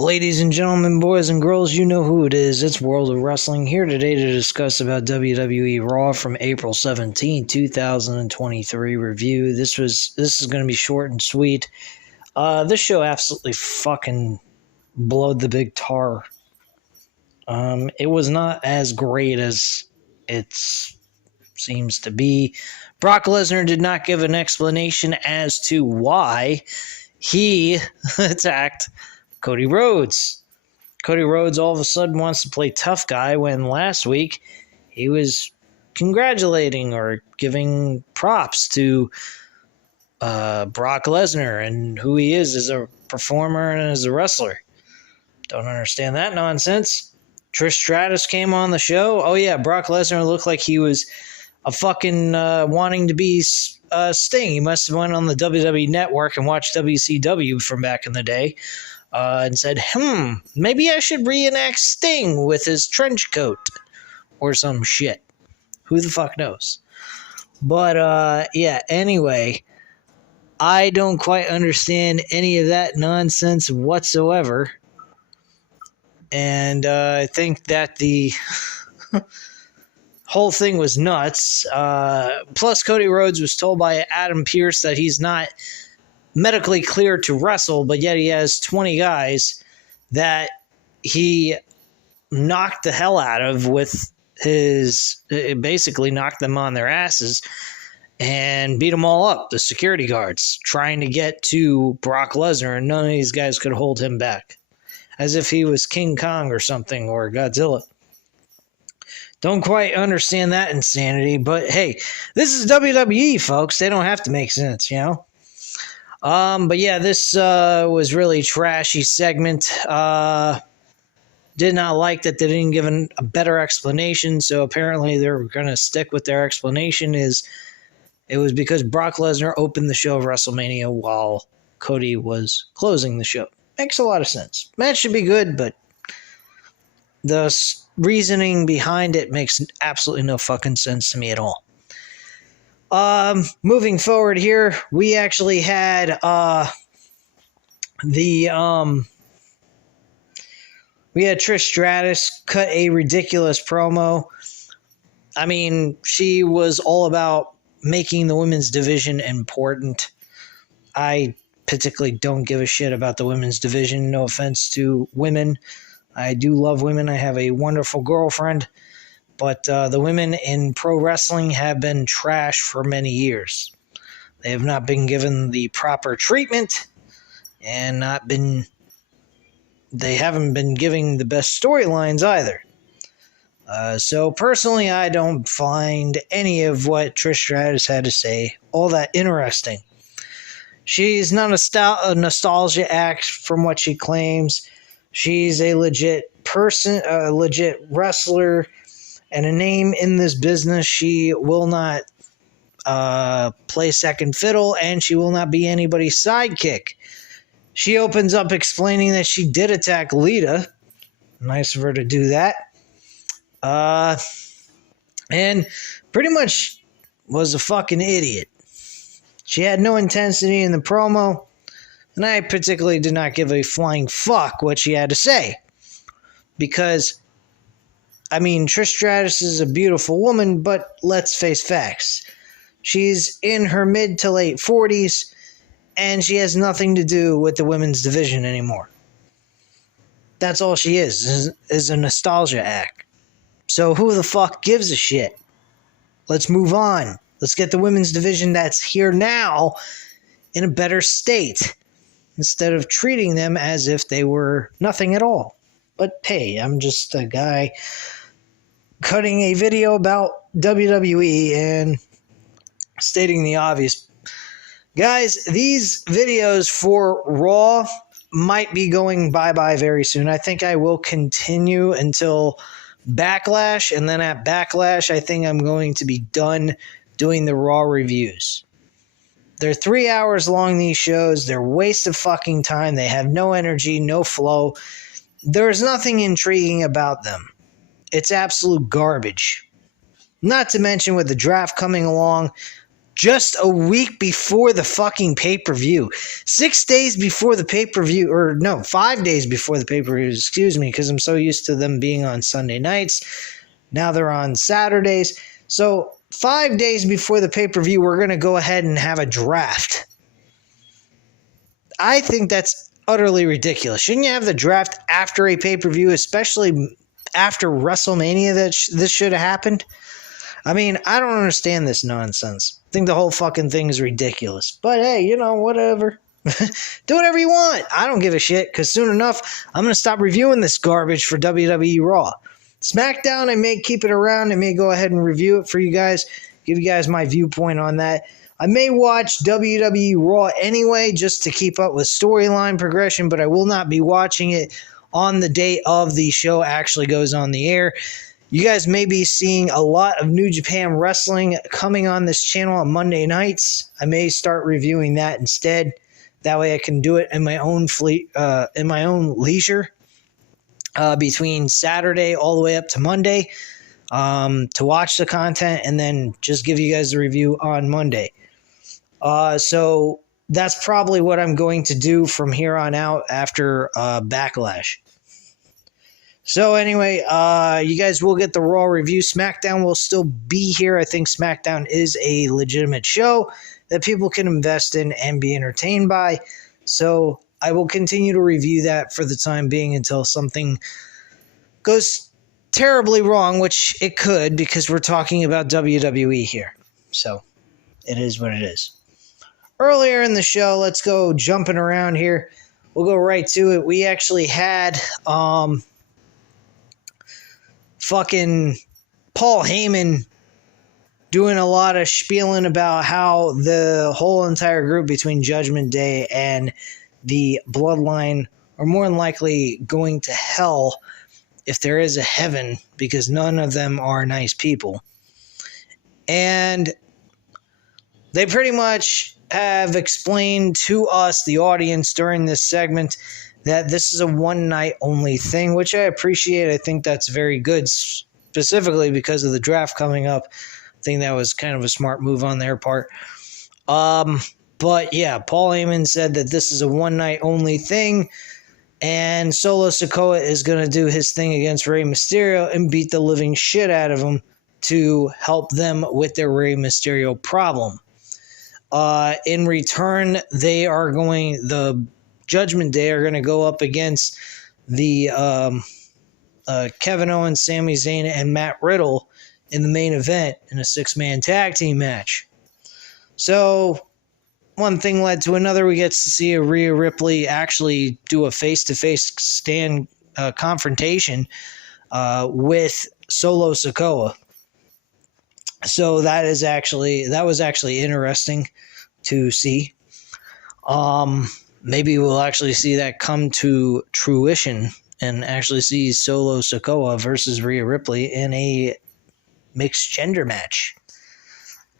Ladies and gentlemen, boys and girls, you know who it is. It's World of Wrestling here today to discuss about WWE Raw from April 17, 2023 review. This is going to be short and sweet. This show absolutely fucking blowed the big tar. It was not as great as it seems to be. Brock Lesnar did not give an explanation as to why he attacked Cody Rhodes. Cody Rhodes all of a sudden wants to play tough guy when last week he was congratulating or giving props to Brock Lesnar and who he is as a performer and as a wrestler. Don't understand that nonsense. Trish Stratus came on the show. Oh yeah, Brock Lesnar looked like he was a fucking wanting to be Sting. He must have went on the WWE Network and watched WCW from back in the day. And said, maybe I should reenact Sting with his trench coat or some shit. Who the fuck knows? But, anyway, I don't quite understand any of that nonsense whatsoever. And I think that the whole thing was nuts. Plus, Cody Rhodes was told by Adam Pearce that he's not medically cleared to wrestle, but yet he has 20 guys that he knocked the hell out of with basically knocked them on their asses and beat them all up, the security guards, trying to get to Brock Lesnar, and none of these guys could hold him back, as if he was King Kong or something, or Godzilla. Don't quite understand that insanity, but hey, this is WWE, folks. They don't have to make sense, you know? But yeah, this was really trashy segment. Did not like that they didn't give a better explanation, so apparently they're going to stick with their explanation is it was because Brock Lesnar opened the show of WrestleMania while Cody was closing the show. Makes a lot of sense. Match should be good, but the reasoning behind it makes absolutely no fucking sense to me at all. Moving forward here, we actually had we had Trish Stratus cut a ridiculous promo. I mean, she was all about making the women's division important. I particularly don't give a shit about the women's division. No offense to women. I do love women. I have a wonderful girlfriend. But the women in pro wrestling have been trash for many years. They have not been given the proper treatment and they haven't been giving the best storylines either. So personally, I don't find any of what Trish Stratus had to say all that interesting. She's not a nostalgia act from what she claims. She's a legit person, a legit wrestler, and a name in this business. She will not play second fiddle, and she will not be anybody's sidekick. She opens up explaining that she did attack Lita. Nice of her to do that. And pretty much was a fucking idiot. She had no intensity in the promo, and I particularly did not give a flying fuck what she had to say. Because I mean, Trish Stratus is a beautiful woman, but let's face facts. She's in her mid to late 40s, and she has nothing to do with the women's division anymore. That's all she is a nostalgia act. So who the fuck gives a shit? Let's move on. Let's get the women's division that's here now in a better state, instead of treating them as if they were nothing at all. But hey, I'm just a guy cutting a video about WWE and stating the obvious. Guys, these videos for Raw might be going bye-bye very soon. I think I will continue until Backlash, and then at Backlash, I think I'm going to be done doing the Raw reviews. They're 3 hours long, these shows. They're a waste of fucking time. They have no energy, no flow. There's nothing intriguing about them. It's absolute garbage. Not to mention with the draft coming along, just a week before the fucking pay-per-view. 6 days before the pay-per-view, or no, 5 days before the pay-per-view, excuse me, because I'm so used to them being on Sunday nights. Now they're on Saturdays. So 5 days before the pay-per-view, we're going to go ahead and have a draft. I think that's utterly ridiculous. Shouldn't you have the draft after a pay-per-view, especially after WrestleMania that this should have happened? I mean, I don't understand this nonsense. I think the whole fucking thing is ridiculous. But hey, you know, whatever. Do whatever you want. I don't give a shit, because soon enough, I'm going to stop reviewing this garbage for WWE Raw. SmackDown, I may keep it around. I may go ahead and review it for you guys, give you guys my viewpoint on that. I may watch WWE Raw anyway, just to keep up with storyline progression, but I will not be watching it on the day of the show actually goes on the air. You guys may be seeing a lot of New Japan Wrestling coming on this channel on Monday nights. I may start reviewing that instead. That way I can do it in my own leisure between Saturday all the way up to Monday to watch the content and then just give you guys a review on Monday. So that's probably what I'm going to do from here on out after Backlash. So anyway, you guys will get the Raw review. SmackDown will still be here. I think SmackDown is a legitimate show that people can invest in and be entertained by. So I will continue to review that for the time being until something goes terribly wrong, which it could, because we're talking about WWE here. So it is what it is. Earlier in the show, let's go jumping around here. We'll go right to it. We actually had fucking Paul Heyman doing a lot of spieling about how the whole entire group between Judgment Day and the Bloodline are more than likely going to hell if there is a heaven, because none of them are nice people. And they pretty much have explained to us, the audience, during this segment that this is a one-night only thing, which I appreciate. I think that's very good, specifically because of the draft coming up. I think that was kind of a smart move on their part. But yeah, Paul Heyman said that this is a one-night only thing, and Solo Sikoa is going to do his thing against Rey Mysterio and beat the living shit out of him to help them with their Rey Mysterio problem. In return, the Judgment Day are going to go up against the Kevin Owens, Sami Zayn, and Matt Riddle in the main event in a 6-man tag team match. So one thing led to another. We get to see a Rhea Ripley actually do a face-to-face stand confrontation with Solo Sikoa. So that was actually interesting to see. Maybe we'll actually see that come to fruition and actually see Solo Sikoa versus Rhea Ripley in a mixed gender match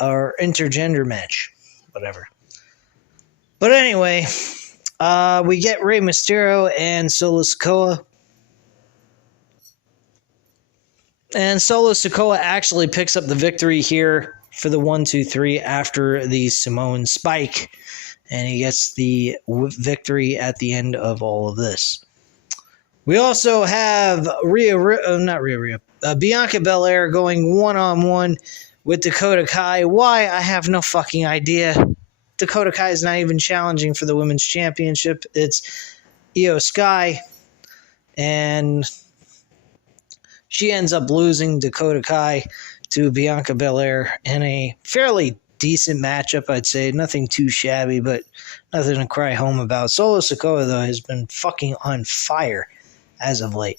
or intergender match, whatever. But anyway, we get Rey Mysterio and Solo Sikoa. And Solo Sikoa actually picks up the victory here for the 1-2-3 after the Samoan Spike. And he gets the victory at the end of all of this. We also have Bianca Belair going one-on-one with Dakota Kai. Why? I have no fucking idea. Dakota Kai is not even challenging for the Women's Championship. It's Io Sky. And she ends up losing Dakota Kai to Bianca Belair in a fairly decent matchup, I'd say. Nothing too shabby, but nothing to cry home about. Solo Sikoa, though, has been fucking on fire as of late.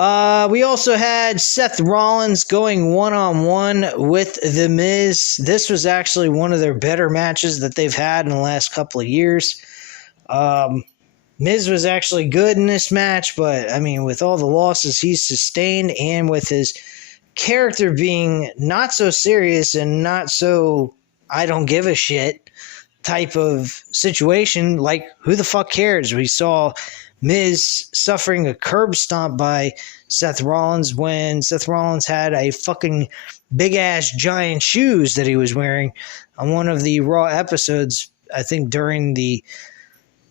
We also had Seth Rollins going one-on-one with The Miz. This was actually one of their better matches that they've had in the last couple of years. Miz was actually good in this match, but, I mean, with all the losses he's sustained and with his character being not so serious and not so I don't give a shit, type of situation, like, who the fuck cares? We saw Miz suffering a curb stomp by Seth Rollins when Seth Rollins had a fucking big-ass giant shoes that he was wearing on one of the Raw episodes, I think during the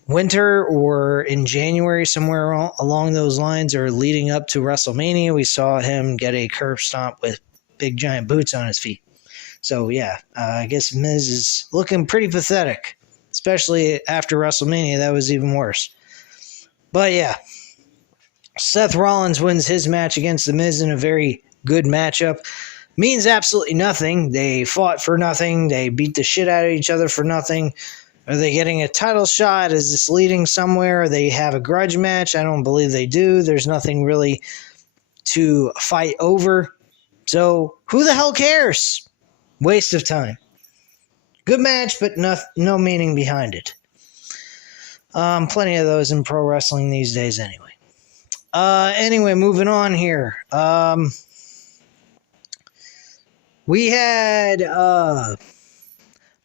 winter or in January, somewhere along those lines, or leading up to WrestleMania. We saw him get a curb stomp with big giant boots on his feet. So yeah, I guess Miz is looking pretty pathetic, especially after WrestleMania. That was even worse. But yeah, Seth Rollins wins his match against The Miz in a very good matchup. Means absolutely nothing. They fought for nothing. They beat the shit out of each other for nothing. Are they getting a title shot? Is this leading somewhere? They have a grudge match? I don't believe they do. There's nothing really to fight over. So who the hell cares? Waste of time. Good match, but no meaning behind it. Plenty of those in pro wrestling these days anyway. Anyway, moving on here. We had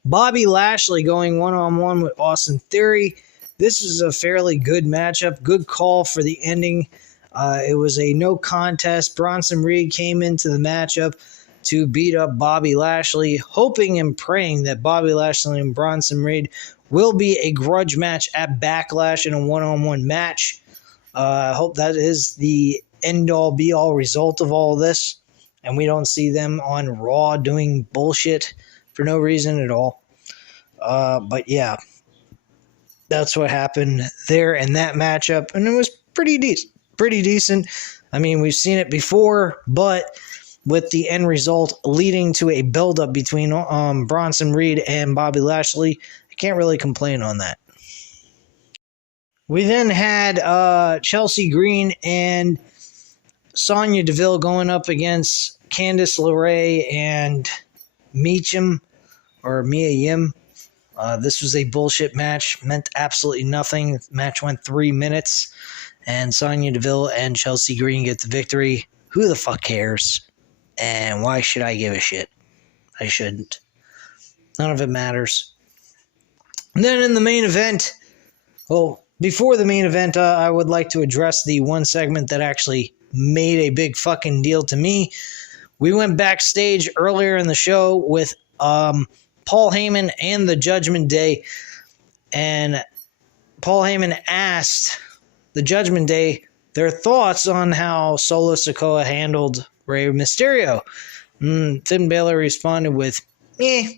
Bobby Lashley going one-on-one with Austin Theory. This was a fairly good matchup. Good call for the ending. It was a no contest. Bronson Reed came into the matchup to beat up Bobby Lashley, hoping and praying that Bobby Lashley and Bronson Reed will be a grudge match at Backlash in a one-on-one match. I hope that is the end-all, be-all result of all this, and we don't see them on Raw doing bullshit for no reason at all. But yeah, that's what happened there in that matchup, and it was pretty decent. I mean, we've seen it before, but with the end result leading to a build-up between Bronson Reed and Bobby Lashley, I can't really complain on that. We then had Chelsea Green and Sonya Deville going up against Candice LeRae and Mia Yim. This was a bullshit match. Meant absolutely nothing. The match went 3 minutes, and Sonya Deville and Chelsea Green get the victory. Who the fuck cares? And why should I give a shit? I shouldn't. None of it matters. And then in the main event, well, before the main event, I would like to address the one segment that actually made a big fucking deal to me. We went backstage earlier in the show with Paul Heyman and the Judgment Day, and Paul Heyman asked the Judgment Day their thoughts on how Solo Sikoa handled Rey Mysterio. Finn Balor responded with, meh.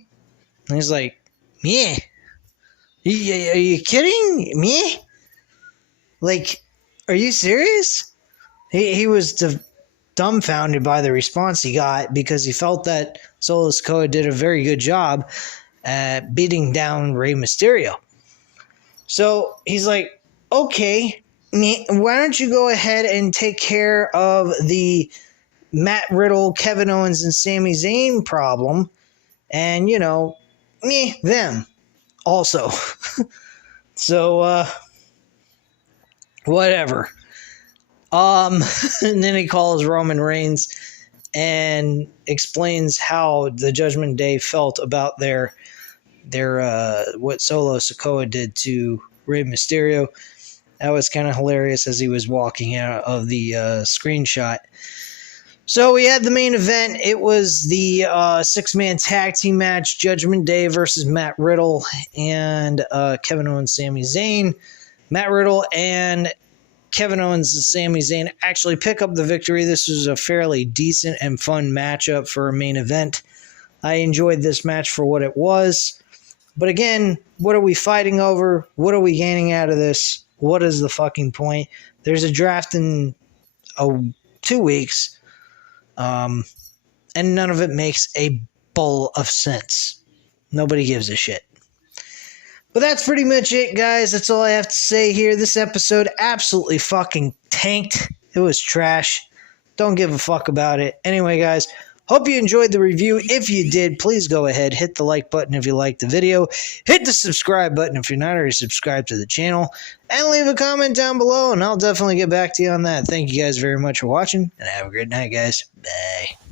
And he's like, meh? Are you kidding? Meh? Like, are you serious? He was dumbfounded by the response he got because he felt that Solo Sikoa did a very good job at beating down Rey Mysterio. So he's like, okay, why don't you go ahead and take care of the Matt Riddle, Kevin Owens, and Sami Zayn problem, and, them also. So, whatever. And then he calls Roman Reigns and explains how the Judgment Day felt about their what Solo Sikoa did to Rey Mysterio. That was kind of hilarious as he was walking out of the screenshot. So we had the main event. It was the six-man tag team match, Judgment Day versus Matt Riddle and Kevin Owens, Sami Zayn. Matt Riddle and Kevin Owens and Sami Zayn actually pick up the victory. This was a fairly decent and fun matchup for a main event. I enjoyed this match for what it was. But again, what are we fighting over? What are we gaining out of this? What is the fucking point? There's a draft in 2 weeks. And none of it makes a bowl of sense. Nobody gives a shit. But that's pretty much it, guys. That's all I have to say here. This episode absolutely fucking tanked. It was trash. Don't give a fuck about it. Anyway, guys, hope you enjoyed the review. If you did, please go ahead, hit the like button if you liked the video. Hit the subscribe button if you're not already subscribed to the channel. And leave a comment down below, and I'll definitely get back to you on that. Thank you guys very much for watching, and have a great night, guys. Bye.